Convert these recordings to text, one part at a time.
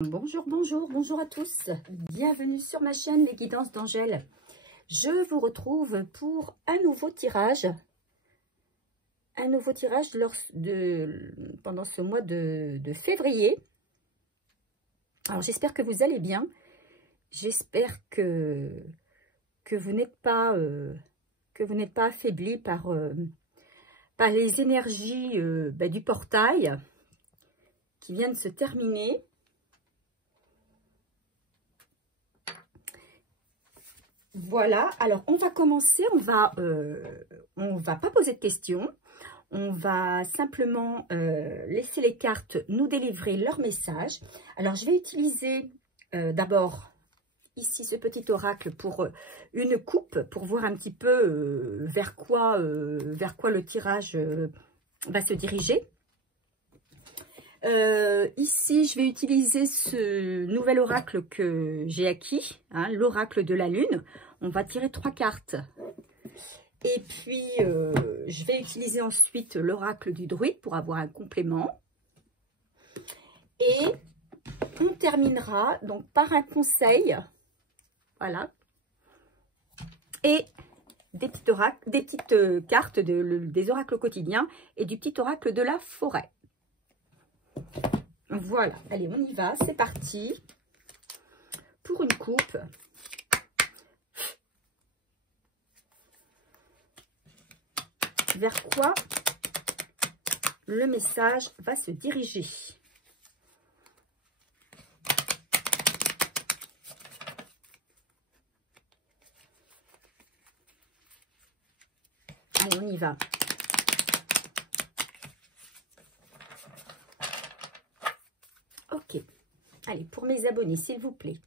Bonjour, bonjour, bonjour à tous. Bienvenue sur ma chaîne Les Guidances d'Angèle. Je vous retrouve pour un nouveau tirage. Pendant ce mois de février. Alors, j'espère que vous allez bien. J'espère que vous n'êtes pas affaiblis par les énergies du portail qui vient de se terminer. Voilà, alors on va commencer, on va pas poser de questions, on va simplement laisser les cartes nous délivrer leur message. Alors je vais utiliser d'abord ici ce petit oracle pour une coupe, pour voir un petit peu vers quoi le tirage va se diriger. Ici, je vais utiliser ce nouvel oracle que j'ai acquis, hein, l'oracle de la lune. On va tirer 3 cartes. Et puis, je vais utiliser ensuite l'oracle du druide pour avoir un complément. Et on terminera donc par un conseil. Voilà. Et des petites cartes des oracles quotidiens et du petit oracle de la forêt. Voilà, allez, on y va, c'est parti pour une coupe. Vers quoi le message va se diriger? Allez, on y va. Ok, allez, pour mes abonnés, s'il vous plaît,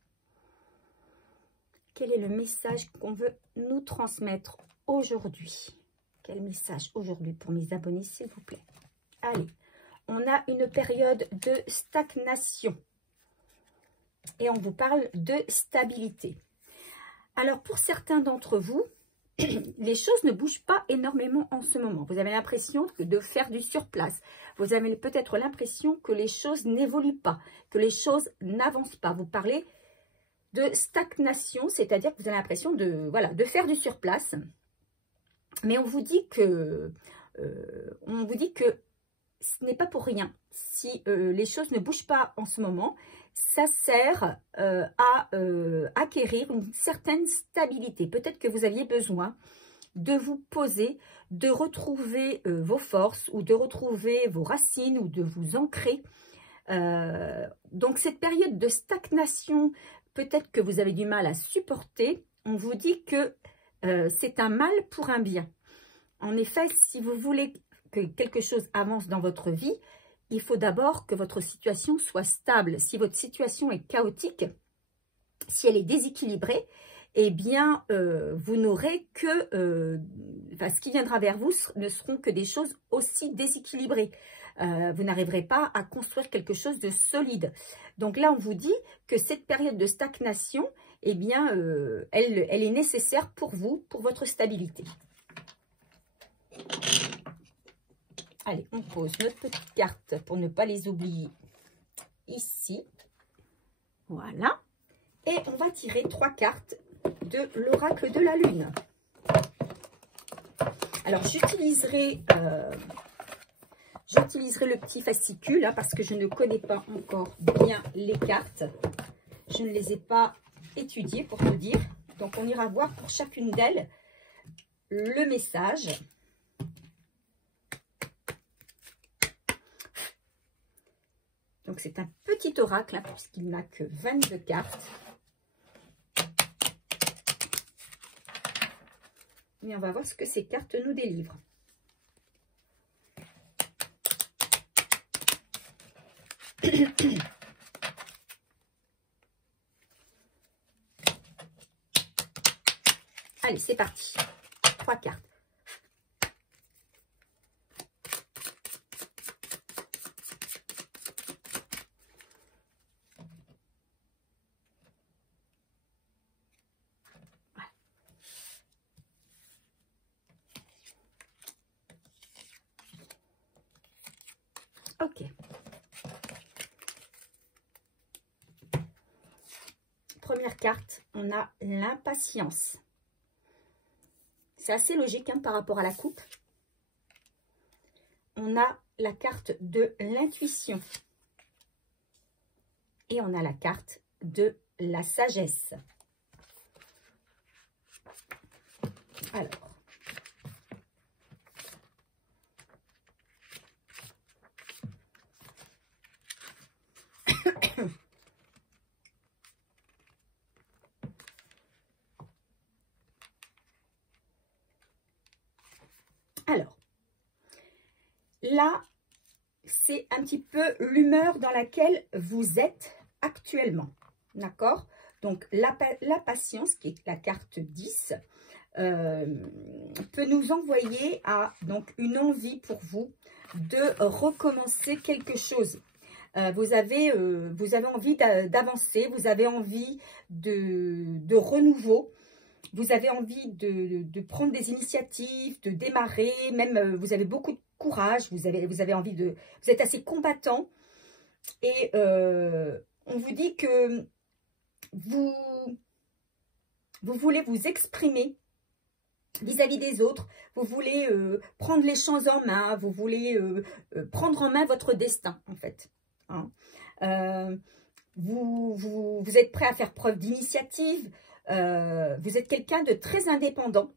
quel est le message qu'on veut nous transmettre aujourd'hui? Quel message aujourd'hui pour mes abonnés, s'il vous plaît? Allez, on a une période de stagnation et on vous parle de stabilité. Alors, pour certains d'entre vous, les choses ne bougent pas énormément en ce moment. Vous avez l'impression de faire du surplace. Vous avez peut-être l'impression que les choses n'évoluent pas, que les choses n'avancent pas. Vous parlez de stagnation, c'est-à-dire que vous avez l'impression de faire du surplace. Mais on vous dit que ce n'est pas pour rien. Si les choses ne bougent pas en ce moment, ça sert à acquérir une certaine stabilité. Peut-être que vous aviez besoin de vous poser, de retrouver vos forces ou de retrouver vos racines ou de vous ancrer. Donc cette période de stagnation, peut-être que vous avez du mal à supporter. On vous dit que c'est un mal pour un bien. En effet, si vous voulez que quelque chose avance dans votre vie, il faut d'abord que votre situation soit stable. Si votre situation est chaotique, si elle est déséquilibrée, eh bien, vous n'aurez que... ce qui viendra vers vous ne seront que des choses aussi déséquilibrées. Vous n'arriverez pas à construire quelque chose de solide. Donc là, on vous dit que cette période de stagnation, eh bien, elle est nécessaire pour vous, pour votre stabilité. Allez, on pose notre petite carte pour ne pas les oublier ici. Voilà. Et on va tirer 3 cartes de l'oracle de la lune. Alors, j'utiliserai le petit fascicule hein, parce que je ne connais pas encore bien les cartes. Je ne les ai pas étudiées pour tout dire. Donc, on ira voir pour chacune d'elles le message. Donc, c'est un petit oracle, hein, puisqu'il n'a que 22 cartes. Et on va voir ce que ces cartes nous délivrent. Allez, c'est parti. 3 cartes. Ok. première carte, on a l'impatience. C'est assez logique hein, par rapport à la coupe. On a la carte de l'intuition. Et on a la carte de la sagesse. Alors. Alors, là, c'est un petit peu l'humeur dans laquelle vous êtes actuellement. D'accord? Donc, la patience, qui est la carte 10, peut nous envoyer à donc, une envie pour vous de recommencer quelque chose. Vous avez envie d'avancer, vous avez envie de renouveau. Vous avez envie de prendre des initiatives, de démarrer, même vous avez beaucoup de courage, vous avez envie de... Vous êtes assez combattant et on vous dit que vous voulez vous exprimer vis-à-vis des autres, vous voulez prendre les choses en main, vous voulez prendre en main votre destin en fait. Hein. Vous êtes prêt à faire preuve d'initiative. Vous êtes quelqu'un de très indépendant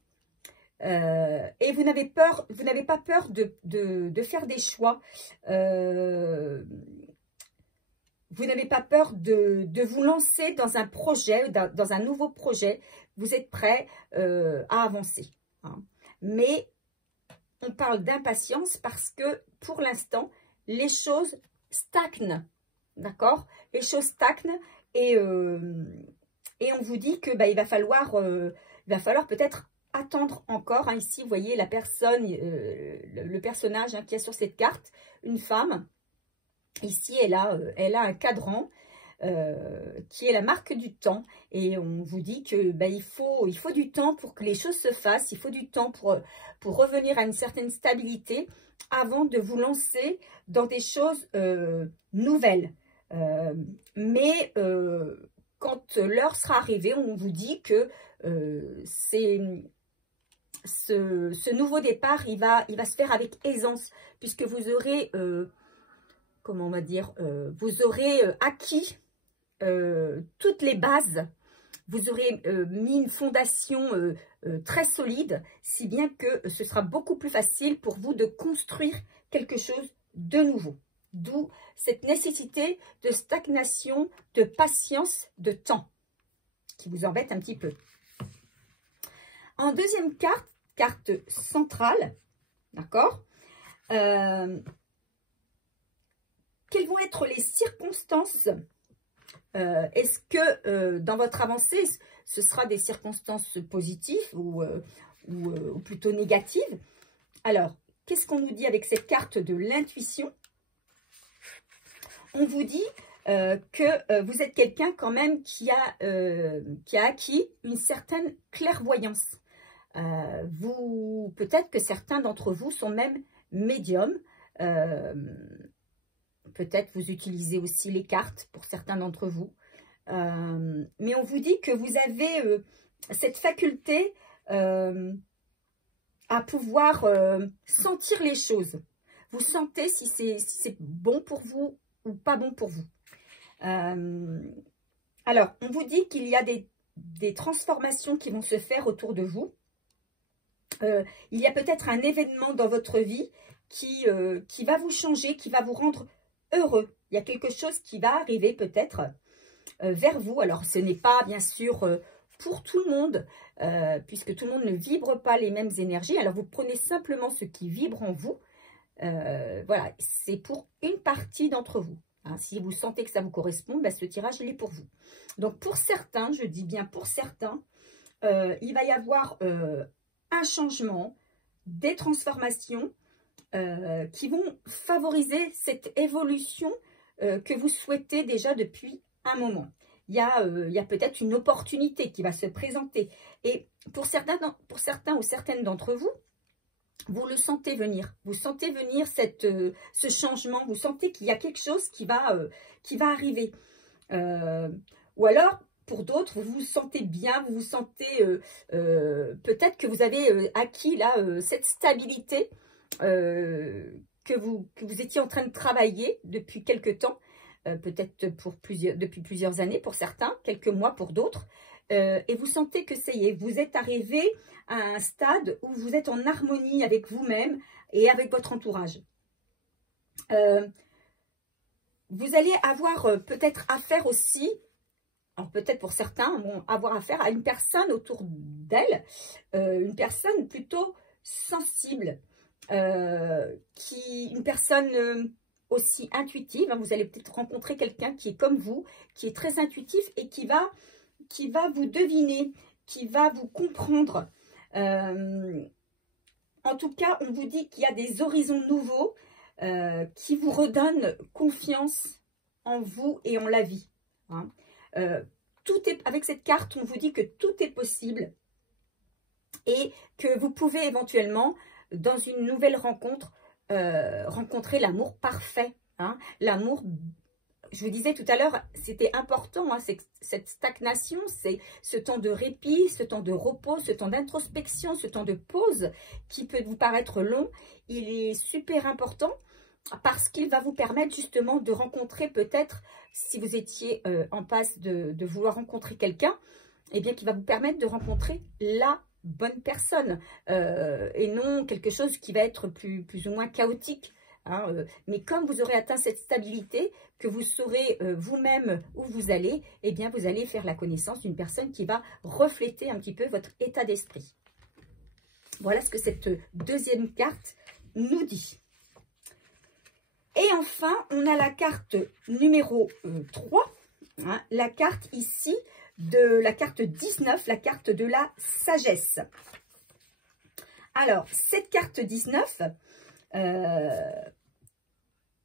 et vous n'avez pas peur de faire des choix. Vous n'avez pas peur de vous lancer dans un projet, dans un nouveau projet. Vous êtes prêt à avancer. Hein. Mais on parle d'impatience parce que pour l'instant, les choses stagnent. D'accord? Les choses stagnent et on vous dit que il va falloir peut-être attendre encore. Hein. Ici, vous voyez la personne, le personnage hein, qui est sur cette carte, une femme. Ici, elle a un cadran qui est la marque du temps. Et on vous dit que il faut du temps pour que les choses se fassent. Il faut du temps pour revenir à une certaine stabilité avant de vous lancer dans des choses nouvelles. Mais quand l'heure sera arrivée, on vous dit que ce nouveau départ, il va se faire avec aisance, puisque vous aurez, comment on va dire, vous aurez acquis toutes les bases, vous aurez mis une fondation très solide, si bien que ce sera beaucoup plus facile pour vous de construire quelque chose de nouveau. D'où cette nécessité de stagnation, de patience, de temps, qui vous embête un petit peu. En deuxième carte, carte centrale, d'accord, quelles vont être les circonstances? Est-ce que dans votre avancée, ce sera des circonstances positives ou plutôt négatives? Alors, qu'est-ce qu'on nous dit avec cette carte de l'intuition? On vous dit que vous êtes quelqu'un quand même qui a acquis une certaine clairvoyance. Peut-être que certains d'entre vous sont même médiums. Peut-être vous utilisez aussi les cartes pour certains d'entre vous. Mais on vous dit que vous avez cette faculté à pouvoir sentir les choses. Vous sentez si c'est bon pour vous ou pas bon pour vous. Alors, on vous dit qu'il y a des transformations qui vont se faire autour de vous. Il y a peut-être un événement dans votre vie qui va vous changer, qui va vous rendre heureux. Il y a quelque chose qui va arriver peut-être vers vous. Alors, ce n'est pas bien sûr pour tout le monde, puisque tout le monde ne vibre pas les mêmes énergies. Alors, vous prenez simplement ce qui vibre en vous. Voilà, c'est pour une partie d'entre vous. Hein, si vous sentez que ça vous correspond, ce tirage, il est pour vous. Donc, pour certains, je dis bien pour certains, il va y avoir un changement, des transformations qui vont favoriser cette évolution que vous souhaitez déjà depuis un moment. Il y a peut-être une opportunité qui va se présenter. Et pour certains ou certaines d'entre vous, vous le sentez venir. Vous sentez venir ce changement. Vous sentez qu'il y a quelque chose qui va arriver. Ou alors, pour d'autres, vous vous sentez bien, vous vous sentez, peut-être que vous avez acquis là cette stabilité que vous étiez en train de travailler depuis quelque temps, peut-être depuis plusieurs années pour certains, quelques mois pour d'autres, et vous sentez que ça y est, vous êtes arrivé à un stade où vous êtes en harmonie avec vous-même et avec votre entourage. Vous allez avoir peut-être affaire aussi, alors peut-être pour certains, vont avoir affaire à une personne autour d'elle, une personne plutôt sensible, une personne aussi intuitive. Hein. Vous allez peut-être rencontrer quelqu'un qui est comme vous, qui est très intuitif et qui va vous deviner, qui va vous comprendre. En tout cas, on vous dit qu'il y a des horizons nouveaux qui vous redonnent confiance en vous et en la vie. Hein. Avec cette carte, on vous dit que tout est possible et que vous pouvez éventuellement, dans une nouvelle rencontre, rencontrer l'amour parfait. Hein. L'amour, je vous disais tout à l'heure, c'était important, hein, cette stagnation, c'est ce temps de répit, ce temps de repos, ce temps d'introspection, ce temps de pause qui peut vous paraître long. Il est super important parce qu'il va vous permettre justement de rencontrer peut-être, si vous étiez en passe de vouloir rencontrer quelqu'un, eh bien qui va vous permettre de rencontrer la bonne personne et non quelque chose qui va être plus ou moins chaotique. Hein, mais comme vous aurez atteint cette stabilité, que vous saurez vous-même où vous allez, eh bien vous allez faire la connaissance d'une personne qui va refléter un petit peu votre état d'esprit. Voilà ce que cette deuxième carte nous dit. Et enfin, on a la carte numéro 3, hein, la carte ici de la carte 19, la carte de la sagesse. Alors, cette carte 19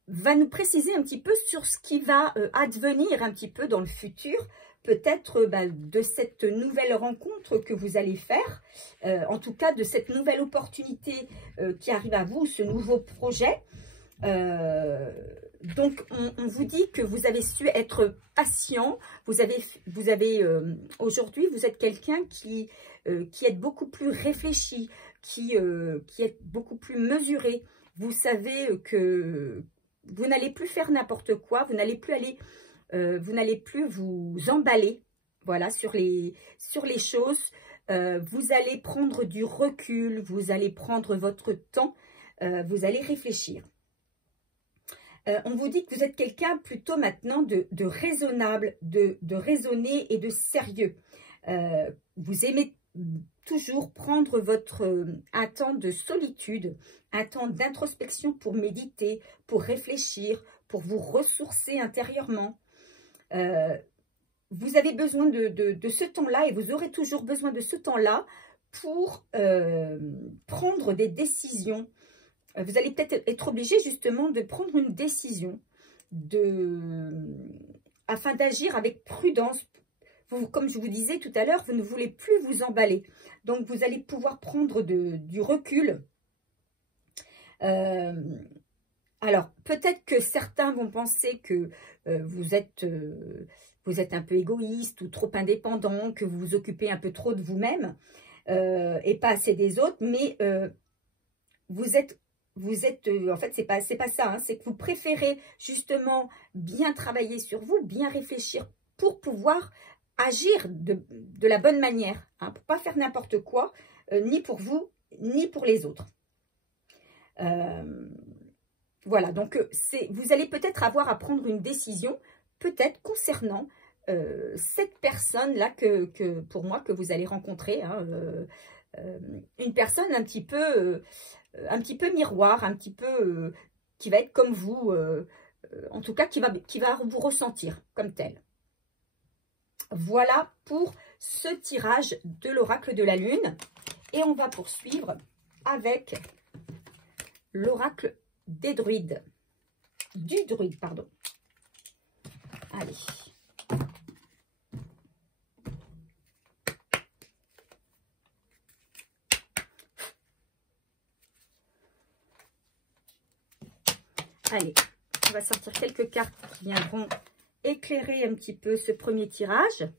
va nous préciser un petit peu sur ce qui va advenir un petit peu dans le futur, peut-être de cette nouvelle rencontre que vous allez faire, en tout cas de cette nouvelle opportunité qui arrive à vous, ce nouveau projet. Donc, on vous dit que vous avez su être patient. Vous avez aujourd'hui, vous êtes quelqu'un qui est beaucoup plus réfléchi, qui est beaucoup plus mesuré. Vous savez que vous n'allez plus faire n'importe quoi. Vous n'allez plus vous emballer, voilà, sur les choses. Vous allez prendre du recul. Vous allez prendre votre temps. Vous allez réfléchir. On vous dit que vous êtes quelqu'un plutôt maintenant de raisonnable, de raisonné et de sérieux. Vous aimez toujours prendre un temps de solitude, un temps d'introspection pour méditer, pour réfléchir, pour vous ressourcer intérieurement. Vous avez besoin de ce temps-là et vous aurez toujours besoin de ce temps-là pour prendre des décisions. Vous allez peut-être être obligé justement de prendre une décision afin d'agir avec prudence. Comme je vous disais tout à l'heure, vous ne voulez plus vous emballer. Donc, vous allez pouvoir prendre du recul. Alors, peut-être que certains vont penser que vous êtes un peu égoïste ou trop indépendant, que vous vous occupez un peu trop de vous-même et pas assez des autres. Mais en fait, c'est pas ça, hein, c'est que vous préférez justement bien travailler sur vous, bien réfléchir pour pouvoir agir de la bonne manière, hein, pour ne pas faire n'importe quoi, ni pour vous, ni pour les autres. Voilà, donc vous allez peut-être avoir à prendre une décision, peut-être concernant cette personne-là pour moi, que vous allez rencontrer, hein, une personne un petit peu miroir, un petit peu qui va être comme vous, en tout cas qui va vous ressentir comme tel. Voilà pour ce tirage de l'oracle de la lune. Et on va poursuivre avec l'oracle des druides. Du druide, pardon. Allez. Allez, on va sortir quelques cartes qui viendront éclairer un petit peu ce premier tirage.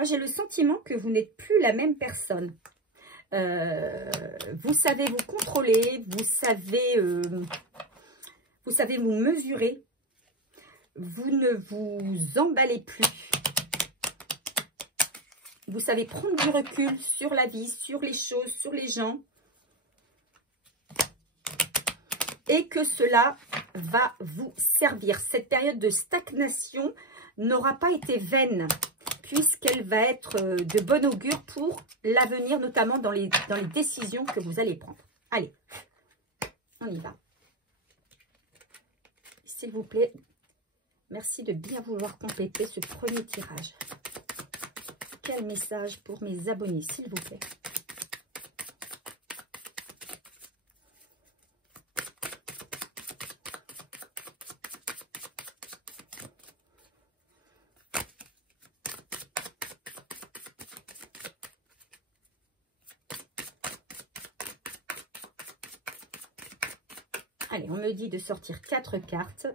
Moi, j'ai le sentiment que vous n'êtes plus la même personne. Vous savez vous contrôler, vous savez vous mesurer. Vous ne vous emballez plus. Vous savez prendre du recul sur la vie, sur les choses, sur les gens. Et que cela va vous servir. Cette période de stagnation n'aura pas été vaine, puisqu'elle va être de bon augure pour l'avenir, notamment dans les décisions que vous allez prendre. Allez, on y va. S'il vous plaît, merci de bien vouloir compléter ce premier tirage. Quel message pour mes abonnés, s'il vous plaît. Allez, on me dit de sortir 4 cartes.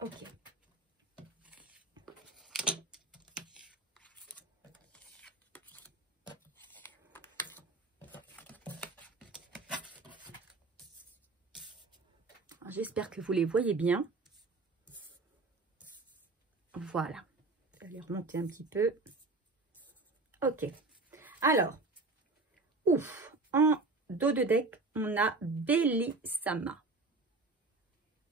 Ok. J'espère que vous les voyez bien. Voilà. Je vais les remonter un petit peu. Ok. Alors, ouf, en dos de deck, on a Belisama.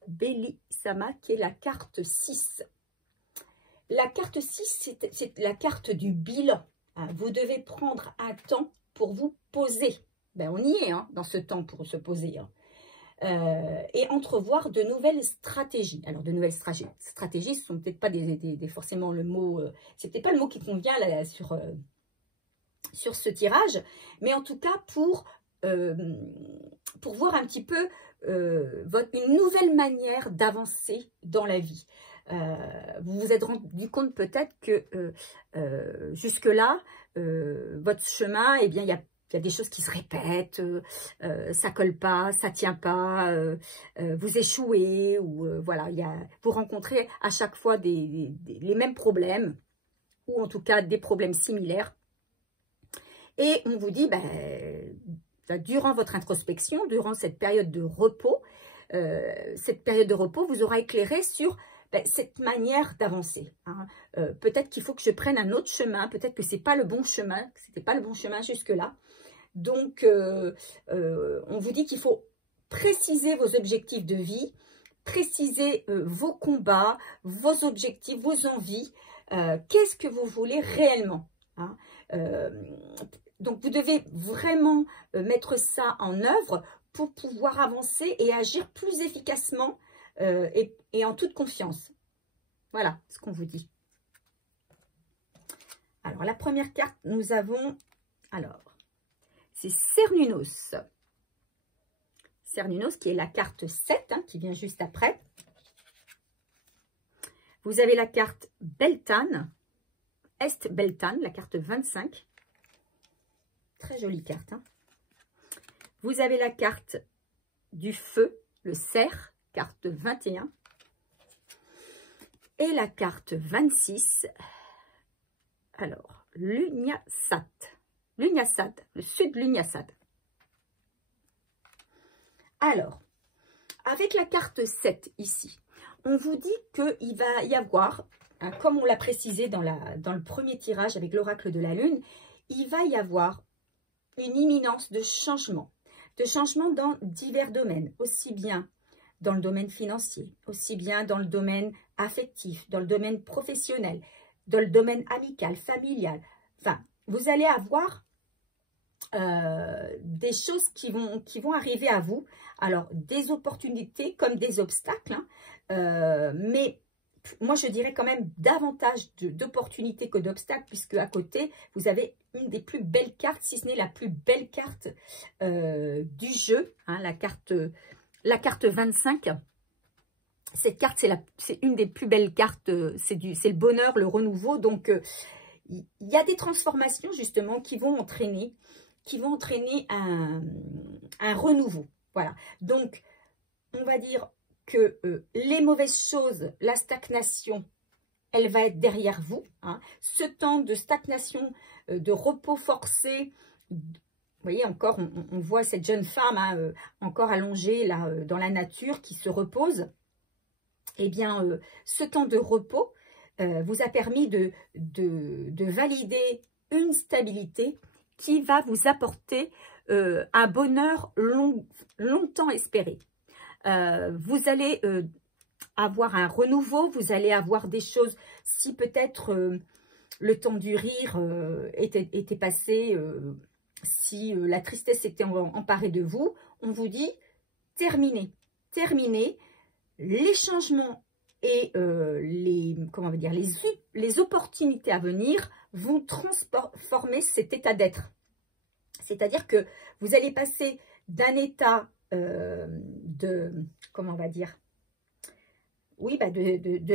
Belisama qui est la carte 6. La carte 6, c'est la carte du bilan. Vous devez prendre un temps pour vous poser. Ben, on y est dans ce temps pour se poser. Et entrevoir de nouvelles stratégies. Alors, de nouvelles stratégies, ce ne sont peut-être pas forcément le mot... c'est peut-être pas le mot qui convient là, sur ce tirage, mais en tout cas pour voir un petit peu une nouvelle manière d'avancer dans la vie. Vous vous êtes rendu compte peut-être que jusque-là, votre chemin, eh bien, il y a des choses qui se répètent, ça colle pas, ça tient pas, vous échouez, ou voilà, vous rencontrez à chaque fois les mêmes problèmes, ou en tout cas des problèmes similaires. Et on vous dit, durant votre introspection, durant cette période de repos, vous aura éclairé sur cette manière d'avancer. Peut-être qu'il faut que je prenne un autre chemin, peut-être que c'est pas le bon chemin, que c'était pas le bon chemin jusque-là. Donc, on vous dit qu'il faut préciser vos objectifs de vie, préciser vos combats, vos objectifs, vos envies. Qu'est-ce que vous voulez réellement, donc, vous devez vraiment mettre ça en œuvre pour pouvoir avancer et agir plus efficacement et en toute confiance. Voilà ce qu'on vous dit. Alors, la première carte, nous avons... Alors, c'est Cernunnos. Cernunnos qui est la carte 7, qui vient juste après. Vous avez la carte Beltane, Est Beltane, la carte 25. Très jolie carte. Vous avez la carte du feu, le cerf, carte 21. Et la carte 26, alors, l'Unyasat. L'Unyasat, le sud de l'Unyasat. Alors, avec la carte 7 ici, on vous dit qu'il va y avoir, comme on l'a précisé dans le premier tirage avec l'oracle de la lune, il va y avoir une imminence de changement dans divers domaines, aussi bien dans le domaine financier, aussi bien dans le domaine affectif, dans le domaine professionnel, dans le domaine amical, familial. Enfin, vous allez avoir des choses qui vont arriver à vous. Alors, des opportunités comme des obstacles, mais moi, je dirais quand même davantage d'opportunités que d'obstacles, puisque à côté, vous avez une des plus belles cartes, si ce n'est la plus belle carte du jeu, la carte 25. Cette carte, c'est une des plus belles cartes, c'est le bonheur, le renouveau. Donc, il y a des transformations, justement, qui vont entraîner un renouveau. Voilà. Donc, on va dire, que les mauvaises choses, la stagnation, elle va être derrière vous. Hein. Ce temps de stagnation, de repos forcé, vous voyez encore, on voit cette jeune femme hein, encore allongée là dans la nature qui se repose. Eh bien, ce temps de repos vous a permis de valider une stabilité qui va vous apporter un bonheur longtemps espéré. Vous allez avoir un renouveau, vous allez avoir des choses, si peut-être le temps du rire était passé, si la tristesse était emparée de vous, on vous dit terminez, terminez. Les changements et les opportunités à venir vont transformer cet état d'être. C'est-à-dire que vous allez passer d'un état de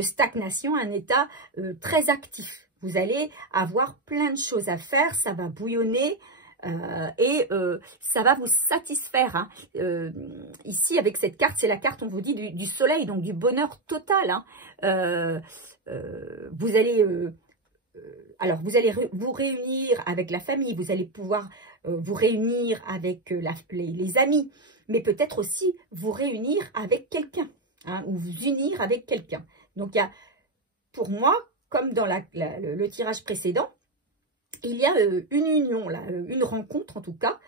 stagnation à un état très actif. Vous allez avoir plein de choses à faire, ça va bouillonner. Ça va vous satisfaire. Hein. Ici, avec cette carte, c'est la carte, on vous dit, du soleil, donc du bonheur total. Hein. Vous allez vous réunir avec la famille, vous allez pouvoir vous réunir avec les amis, mais peut-être aussi vous réunir avec quelqu'un, hein, ou vous unir avec quelqu'un. Donc, il y a, pour moi, comme dans le tirage précédent, il y a une union, là, une rencontre en tout cas.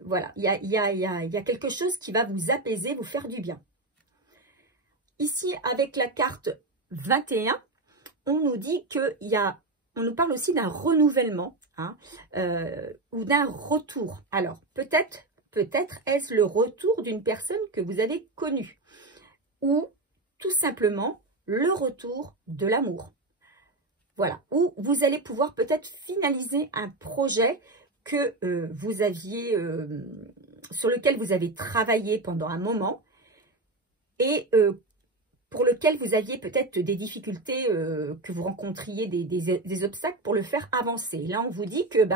Voilà, il y a quelque chose qui va vous apaiser, vous faire du bien. Ici, avec la carte 21, on nous dit on nous parle aussi d'un renouvellement hein, ou d'un retour. Alors, peut-être est-ce le retour d'une personne que vous avez connue ou tout simplement le retour de l'amour. Voilà, ou vous allez pouvoir peut-être finaliser un projet que vous aviez, sur lequel vous avez travaillé pendant un moment et pour lequel vous aviez peut-être des difficultés, que vous rencontriez des obstacles pour le faire avancer. Là, on vous dit que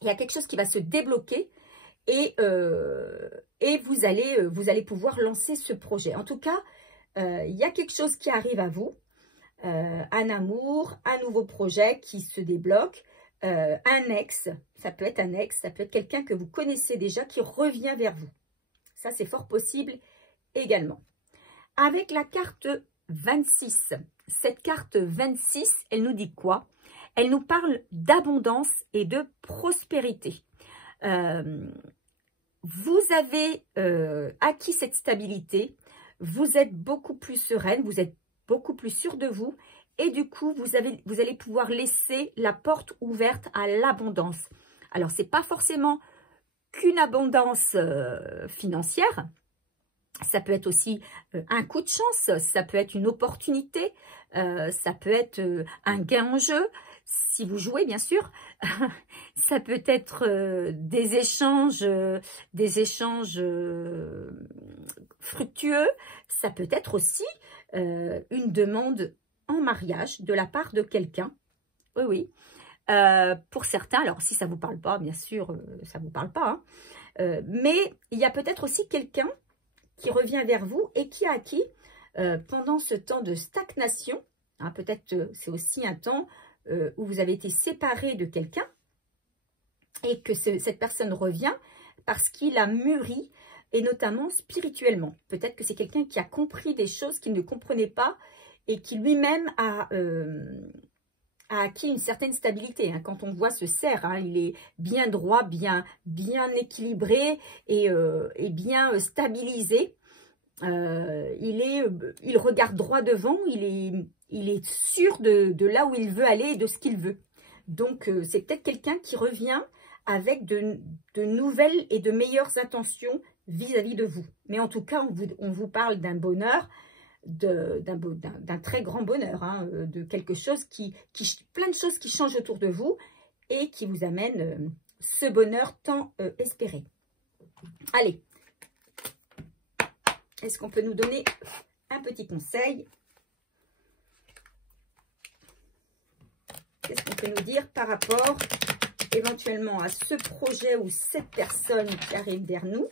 il y a quelque chose qui va se débloquer et vous allez pouvoir lancer ce projet. En tout cas, il y a quelque chose qui arrive à vous. Un amour, un nouveau projet qui se débloque, un ex, ça peut être un ex, ça peut être quelqu'un que vous connaissez déjà qui revient vers vous. Ça, c'est fort possible également. Avec la carte 26, cette carte 26, elle nous dit quoi? Elle nous parle d'abondance et de prospérité. Vous avez acquis cette stabilité, vous êtes beaucoup plus sereine, vous êtes beaucoup plus sûr de vous et du coup, vous allez pouvoir laisser la porte ouverte à l'abondance. Alors, ce n'est pas forcément qu'une abondance financière, ça peut être aussi un coup de chance, ça peut être une opportunité, ça peut être un gain en jeu, si vous jouez bien sûr, ça peut être des échanges fructueux, ça peut être aussi une demande en mariage de la part de quelqu'un. Oui, oui. Pour certains, alors si ça ne vous parle pas, bien sûr, ça ne vous parle pas. Hein, mais il y a peut-être aussi quelqu'un qui revient vers vous et qui a acquis pendant ce temps de stagnation. Hein, peut-être c'est aussi un temps où vous avez été séparé de quelqu'un et que cette personne revient parce qu'il a mûri et notamment spirituellement. Peut-être que c'est quelqu'un qui a compris des choses qu'il ne comprenait pas et qui lui-même a acquis une certaine stabilité. Hein. Quand on voit ce cerf, hein, il est bien droit, bien équilibré et bien stabilisé. Il regarde droit devant, il est sûr de là où il veut aller et de ce qu'il veut. Donc, c'est peut-être quelqu'un qui revient avec de nouvelles et de meilleures intentions vis-à-vis de vous. Mais en tout cas, on vous parle d'un bonheur, d'un très grand bonheur, hein, de quelque chose plein de choses qui changent autour de vous et qui vous amènent ce bonheur tant espéré. Allez, est-ce qu'on peut nous donner un petit conseil? Qu'est-ce qu'on peut nous dire par rapport éventuellement à ce projet ou cette personne qui arrive vers nous?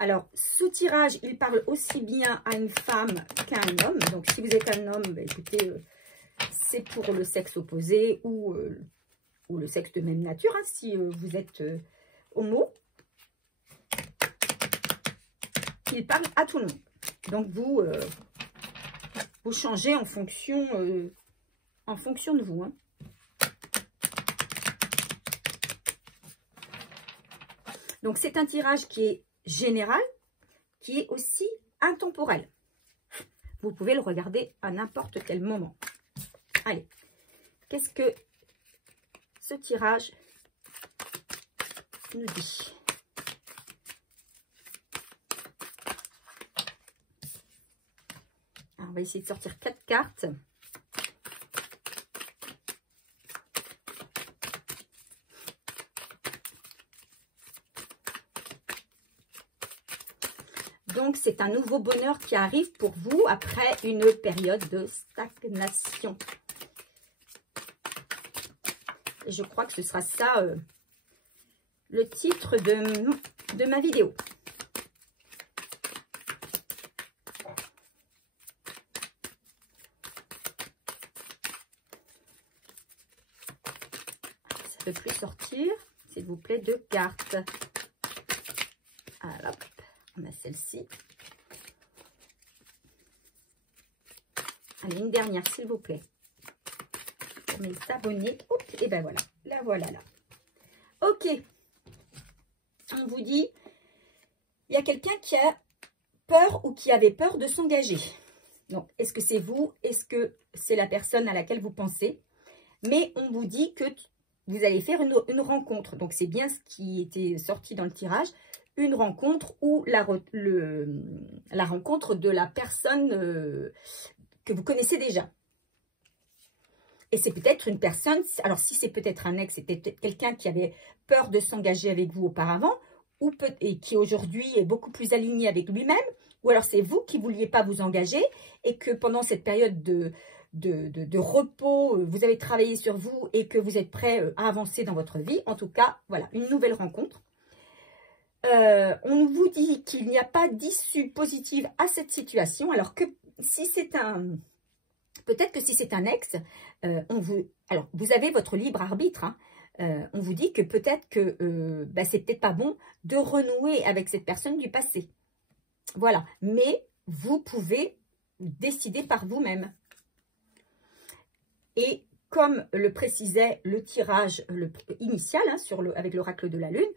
Alors, ce tirage, il parle aussi bien à une femme qu'à un homme. Donc, si vous êtes un homme, bah, écoutez, c'est pour le sexe opposé ou le sexe de même nature, hein, si vous êtes homo. Il parle à tout le monde. Donc, vous changez en fonction de vous. Hein. Donc, c'est un tirage qui est général, qui est aussi intemporel. Vous pouvez le regarder à n'importe quel moment. Allez, qu'est-ce que ce tirage nous dit? Alors, on va essayer de sortir 4 cartes. Donc, c'est un nouveau bonheur qui arrive pour vous après une période de stagnation. Et je crois que ce sera ça le titre de ma vidéo. Ça ne peut plus sortir, s'il vous plaît, 2 cartes. Alors, on a celle-ci. Allez, une dernière, s'il vous plaît. Pour mes abonnés. Et ben voilà. La voilà là. Ok. On vous dit, il y a quelqu'un qui a peur ou qui avait peur de s'engager. Donc, est-ce que c'est vous? Est-ce que c'est la personne à laquelle vous pensez? Mais on vous dit que vous allez faire une rencontre. Donc, c'est bien ce qui était sorti dans le tirage. Une rencontre ou la rencontre de la personne que vous connaissez déjà. Et c'est peut-être une personne, alors si c'est peut-être un ex, c'est peut-être quelqu'un qui avait peur de s'engager avec vous auparavant, et qui aujourd'hui est beaucoup plus aligné avec lui-même, ou alors c'est vous qui ne vouliez pas vous engager, et que pendant cette période de repos, vous avez travaillé sur vous, et que vous êtes prêt à avancer dans votre vie. En tout cas, voilà, une nouvelle rencontre. On vous dit qu'il n'y a pas d'issue positive à cette situation, alors que si c'est peut-être que si c'est un ex, alors vous avez votre libre arbitre, hein, on vous dit que peut-être que c'est peut-être pas bon de renouer avec cette personne du passé. Voilà, mais vous pouvez décider par vous-même. Et comme le précisait le tirage initial, hein, avec l'oracle de la Lune,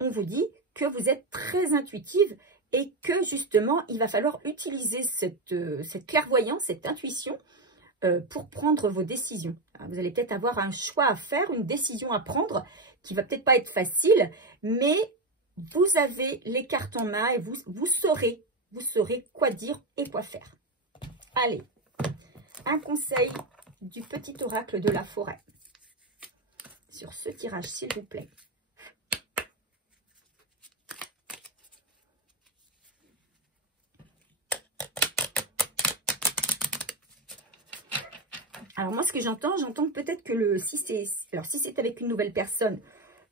on vous dit que vous êtes très intuitive et que justement, il va falloir utiliser cette clairvoyance, cette intuition pour prendre vos décisions. Alors, vous allez peut-être avoir un choix à faire, une décision à prendre qui va peut-être pas être facile, mais vous avez les cartes en main et vous saurez quoi dire et quoi faire. Allez, un conseil du petit oracle de la forêt sur ce tirage, s'il vous plaît. Alors moi, ce que j'entends peut-être que si c'est avec une nouvelle personne,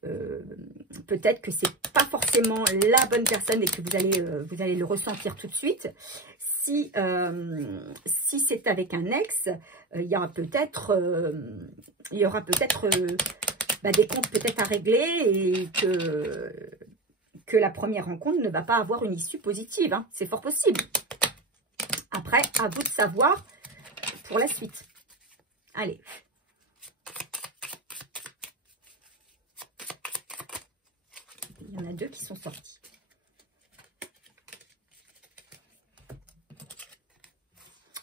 peut-être que c'est pas forcément la bonne personne et que vous allez le ressentir tout de suite. Si c'est avec un ex, il y aura peut-être des comptes peut-être à régler et que la première rencontre ne va pas avoir une issue positive. Hein. C'est fort possible. Après, à vous de savoir pour la suite. Allez. Il y en a 2 qui sont sortis.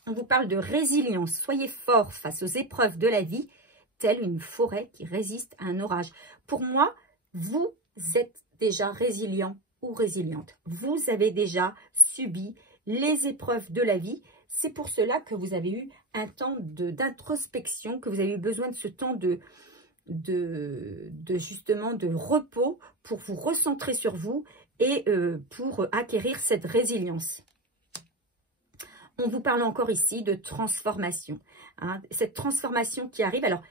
On vous parle de résilience. Soyez fort face aux épreuves de la vie, telle une forêt qui résiste à un orage. Pour moi, vous êtes déjà résilient ou résiliente. Vous avez déjà subi les épreuves de la vie. C'est pour cela que vous avez eu un temps d'introspection, que vous avez eu besoin de ce temps justement de repos pour vous recentrer sur vous et pour acquérir cette résilience. On vous parle encore ici de transformation. Hein, cette transformation qui arrive. Alors,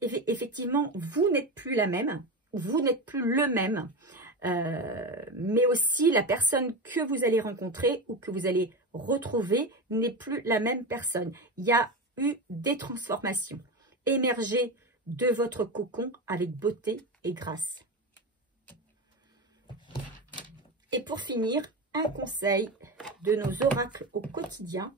effectivement, vous n'êtes plus la même, vous n'êtes plus le même. mais aussi la personne que vous allez rencontrer ou que vous allez retrouver n'est plus la même personne. Il y a eu des transformations. Émergez de votre cocon avec beauté et grâce. Et pour finir, un conseil de nos oracles au quotidien.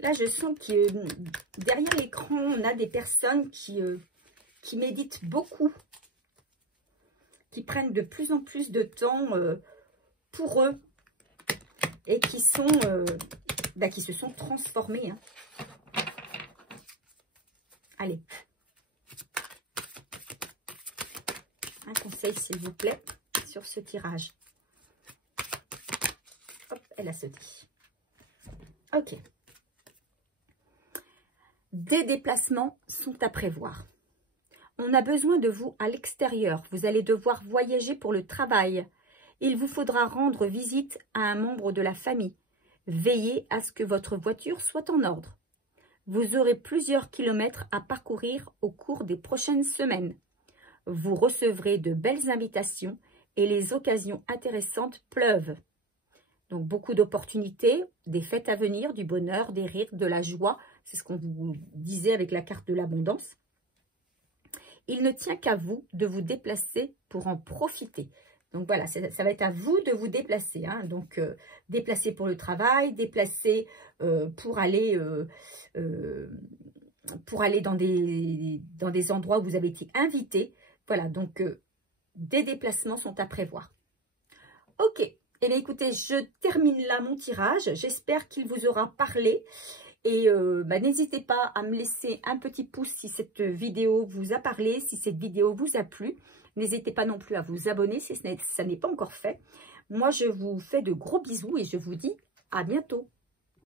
Là, je sens que derrière l'écran, on a des personnes qui méditent beaucoup, qui prennent de plus en plus de temps pour eux et qui se sont transformés. Hein. Allez. Un conseil, s'il vous plaît, sur ce tirage. Hop, elle a sauté. Ok. Des déplacements sont à prévoir. On a besoin de vous à l'extérieur. Vous allez devoir voyager pour le travail. Il vous faudra rendre visite à un membre de la famille. Veillez à ce que votre voiture soit en ordre. Vous aurez plusieurs kilomètres à parcourir au cours des prochaines semaines. Vous recevrez de belles invitations et les occasions intéressantes pleuvent. Donc, beaucoup d'opportunités, des fêtes à venir, du bonheur, des rires, de la joie. C'est ce qu'on vous disait avec la carte de l'abondance. Il ne tient qu'à vous de vous déplacer pour en profiter. Donc, voilà, ça va être à vous de vous déplacer. Hein. Donc, déplacer pour le travail, déplacer pour aller dans des endroits où vous avez été invité. Voilà, donc, des déplacements sont à prévoir. Ok. Eh bien, écoutez, je termine là mon tirage. J'espère qu'il vous aura parlé. Et n'hésitez pas à me laisser un petit pouce si cette vidéo vous a parlé, si cette vidéo vous a plu. N'hésitez pas non plus à vous abonner si ça n'est pas encore fait. Moi, je vous fais de gros bisous et je vous dis à bientôt.